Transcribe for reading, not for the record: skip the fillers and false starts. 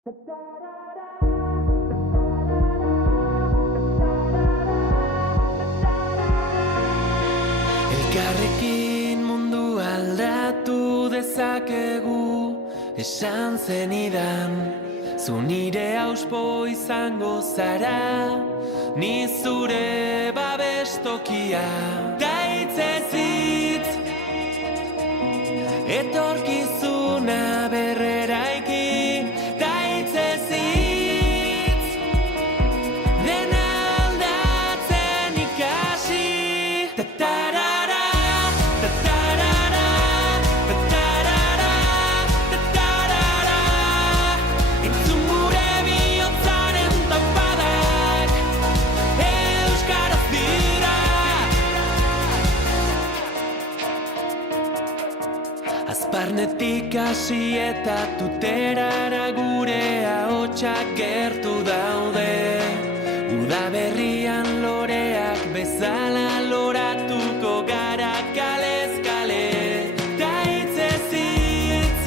Elkarrekin mundu aldatu dezakegu, esan zenidan. Zu nire auspo izango zara, ni zure babestokia. Daitzez hitz, etorkizuna berreraiki. Daitzez hitz, dena aldatzen ikasi. Tatarara, tatarara, tatarara, tatarara. Entzun gure bihotzaren tapadak, euskaraz dira. Azparnetik hasi eta tuterara gure ahotsak gertu daude. Udaberrian loreak bezala loratuko gara kalez kale. Daitzez hitz,